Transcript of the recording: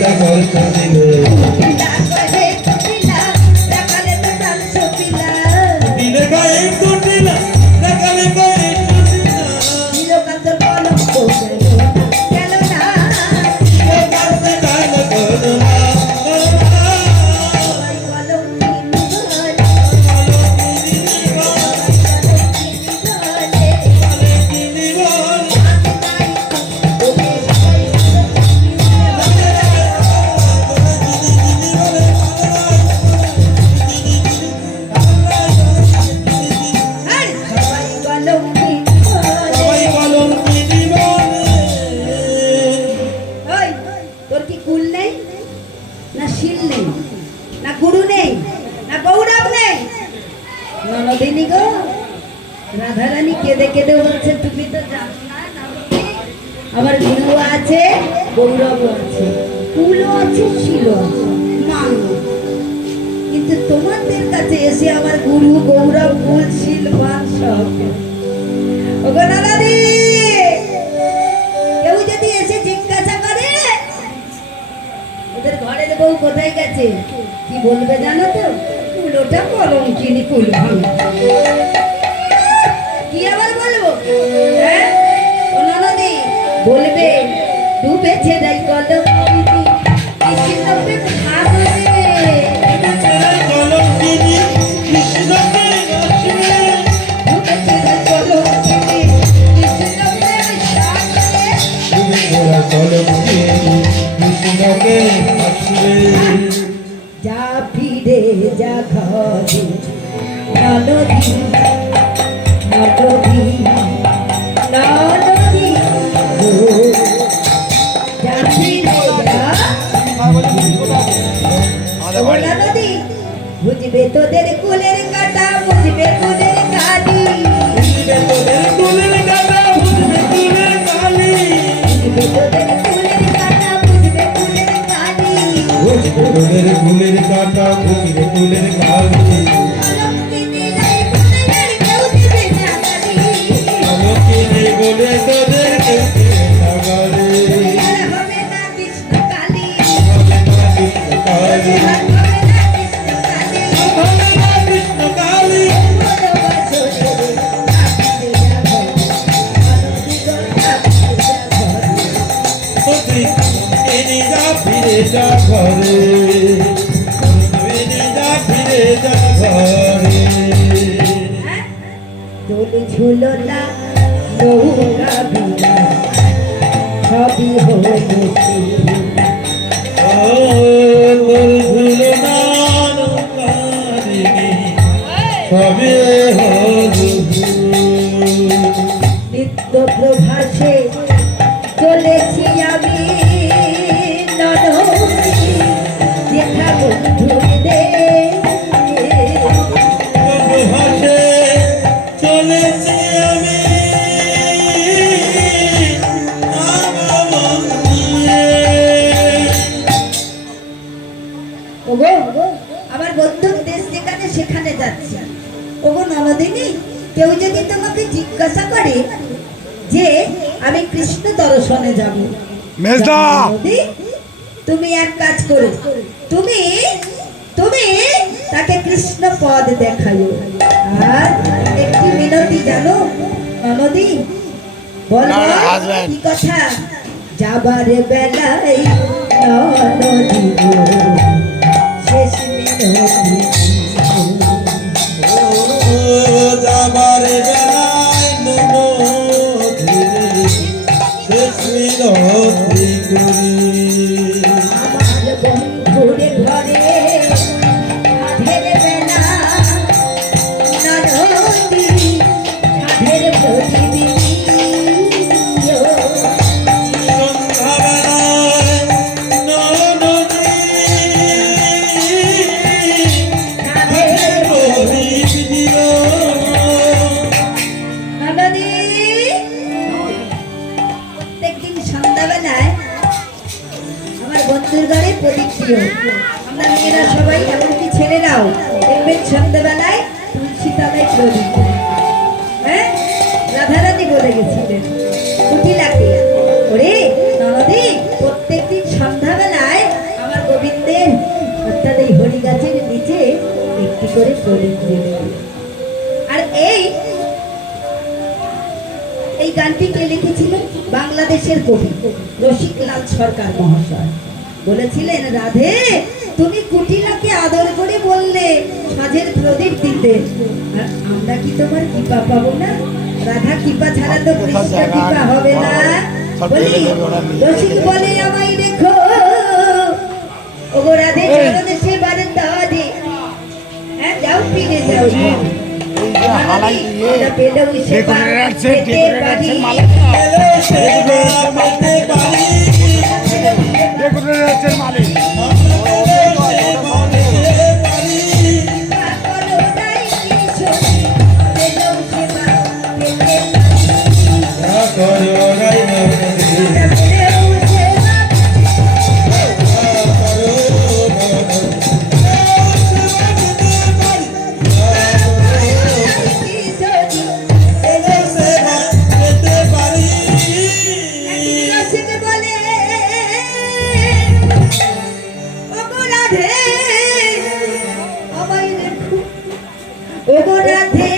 তা করতে দিলে দিলে গায়ে কুটিলা রাখালে গায়ে কুটিলা নীলকান্তর কলঙ্ক গেল না কাছে গাল করো না রাধারানী কেঁদে কেঁদে বলছে তুমি তো জানো না আমার গুরু আছে গৌরব আছে কুলও আছে শিল আছে মান কিন্তু তোমাদের কাছে এসে আমার গুরু গৌরব কুল শিল মান সব ওগো রাধারানী কেউ যদি এসে জিজ্ঞাসা করে ওদের ঘরের বউ কোথায় গেছে কি বলবে জানো তো কুলোটা কলঙ্কিনী কুল কি আবার বলবো হ্যাঁ ও ননদি বলবে ডুবেছে যাই কলঙ্কিনী কৃষ্ণকে ভাগরে কলঙ্কিনী কৃষ্ণকে রসে ডুবেছে যাই কলঙ্কিনী কৃষ্ণকে সাগরে ডুবেছে কলঙ্কিনী কৃষ্ণকে রসে যা ফিরে যা ঘরে ননদি ননদি ননদি ও যা ফিরে যা ননদি বুঝবে তোদের কুলের কাটা বুঝবে কুলের কালি বুঝবে তোদের কুলের কাটা বুঝবে কুলের কালি বুঝবে তোদের কুলের কাটা বুঝবে কুলের কালি বুঝবে তোদের কুলের কাটা বুঝবে কুলের কালি কলঙ্কিনী বলে তোদের কেউ সাগরে হবে না কৃষ্ণ কালী হবে না কৃষ্ণ কালী হবে না কৃষ্ণ কালী কলঙ্কিনী যা ফিরে যা ঘরে কলঙ্কিনী যা ফিরে যা ঘরে দোল ঝুলনা নৌকা বিনা সবই হলো নিত্য প্রভাসে চলেছি আমি ননদি দেখা বন্ধুদের চলেছি আমি ওগো আমার বন্ধুর দেশ যেখানে সেখানে যাচ্ছি ওগো ননদিনী কেউ যদি তোমাকে জিজ্ঞাসা করে যে আমি কৃষ্ণ দর্শনে যাব ননদি তুমি এক কাজ করো তুমি তুমি তাকে কৃষ্ণ পদ দেখাইও আর একটি মিনতি জানো ননদি বলো কি কথা যাবার বেলায় ননদি গো শেষ মিনতি যাবার বেলায় নদী শেষ মিনতি করি আমার বন্ধুর ঘরে সাধের বেলা ননদি সাধের প্রতিদিনী সন্ধ্যাবেলায় নদী সাধের প্রদীপ দিও ননদি প্রত্যেকদিন সন্ধ্যাবেলায় আমার বন্ধুর ঘরে প্রদীপ দিও আমরা মেয়েরা সবাই এমনকি ছেলেরাও দেখবেন সন্ধ্যাবেলায় তুলসী তলায় প্রদীপ দেয়। হ্যাঁ রাধারানী বলে গেছিলেন কুটিলাকে ওরে ননদি প্রত্যেকদিন সন্ধ্যাবেলায় গানটি কে লিখেছিলেন? বাংলাদেশের কবি রসিকলাল সরকার মহাশয় বলেছিলেন, রাধে তুমি কুটিলাকে আদর করে বললে সাজের প্রদীপ দিতে, আর আমরা কি তোমার কৃপা পাবো না? রাধা কৃপা ছাড়া তো কৃষ্ণ কৃপা হবে না। বলি রসিক বলে আমায় দেখো, ওগো রাধে চরণে সেবারে দাদি, হ্যাঁ যাও ফিরে যাও, পেলেও সেবা পেতে পারি, বলো তাই কি শোনে, পেলেও সেবা পেতে পারি, পেলেও সেবা কি শোনে, রসিক বলে ওগো রাধে আমায় রেখো, ওগো রাধে